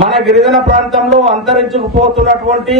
మన గిరిజన ప్రాంతంలో అంతరించుకుపోతున్నటువంటి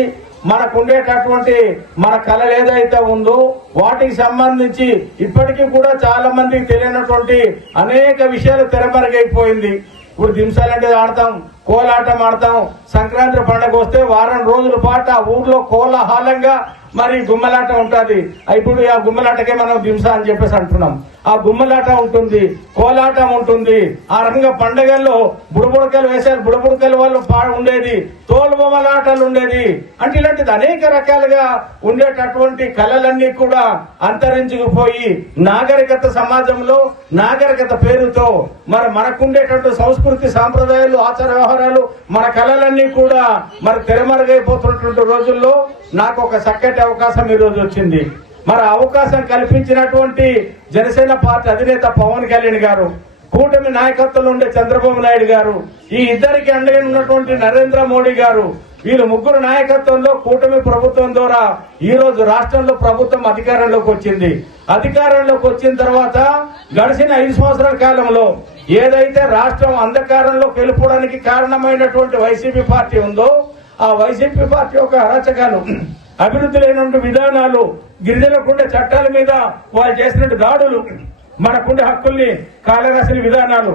మనకుండేటటువంటి మన కళలు ఏదైతే ఉందో వాటికి సంబంధించి ఇప్పటికీ కూడా చాలా మందికి తెలియనటువంటి అనేక విషయాలు తెరమరుగైపోయింది. ఇప్పుడు దింసాలంటే ఆడతాం. కోలాటం ఆడతాం. సంక్రాంతి పండుగ వస్తే వారం రోజుల పాటు ఆ ఊర్లో కోలాహలంగా మరి గుమ్మలాట ఉంటుంది. ఇప్పుడు ఆ గుమ్మలాటకే మనం దింస అని చెప్పేసి అంటున్నాం. ఆ గుమ్మలాట ఉంటుంది కోలాటం ఉంటుంది. ఆ రంగ పండగల్లో బుడబుడకలు వేసారు బుడబుడకలు వాళ్ళు పా ఉండేది తోలుబొమ్మలాటలు ఉండేది. అంటే ఇలాంటిది అనేక రకాలుగా ఉండేటటువంటి కళలన్నీ కూడా అంతరించుకుపోయి నాగరికత సమాజంలో నాగరికత పేరుతో మరి మనకుండేటటువంటి సంస్కృతి సాంప్రదాయాలు ఆచార వ్యవహారాలు మన కళలన్నీ కూడా మరి తెరమరుగైపోతున్నటువంటి రోజుల్లో నాకు ఒక చక్కటి అవకాశం ఈ రోజు వచ్చింది. మరి అవకాశం కల్పించినటువంటి జనసేన పార్టీ అధినేత పవన్ కళ్యాణ్ గారు కూటమి నాయకత్వంలో ఉండే చంద్రబాబు నాయుడు గారు ఈ ఇద్దరికి అండగా ఉన్నటువంటి నరేంద్ర మోడీ గారు వీళ్ళు ముగ్గురు నాయకత్వంలో కూటమి ప్రభుత్వం ద్వారా ఈ రోజు రాష్ట్రంలో ప్రభుత్వం అధికారంలోకి వచ్చింది. అధికారంలోకి వచ్చిన తర్వాత గడిచిన ఐదు సంవత్సరాల కాలంలో ఏదైతే రాష్ట్రం అంధకారంలోకి వెళ్ళిపోవడానికి కారణమైనటువంటి వైసీపీ పార్టీ ఉందో ఆ వైసీపీ పార్టీ యొక్క అరాచకాలు అభివృద్ధి లేనటువంటి విధానాలు గిరిజనులకుండే చట్టాల మీద వాళ్ళు చేసినట్టు దాడులు మనకుండే హక్కుల్ని కాలరాసిన విధానాలు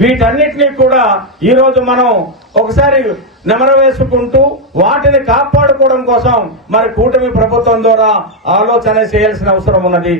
వీటన్నిటినీ కూడా ఈరోజు మనం ఒకసారి నెమర వేసుకుంటూ వాటిని కాపాడుకోవడం కోసం మరి కూటమి ప్రభుత్వం ద్వారా ఆలోచన చేయాల్సిన అవసరం ఉన్నది.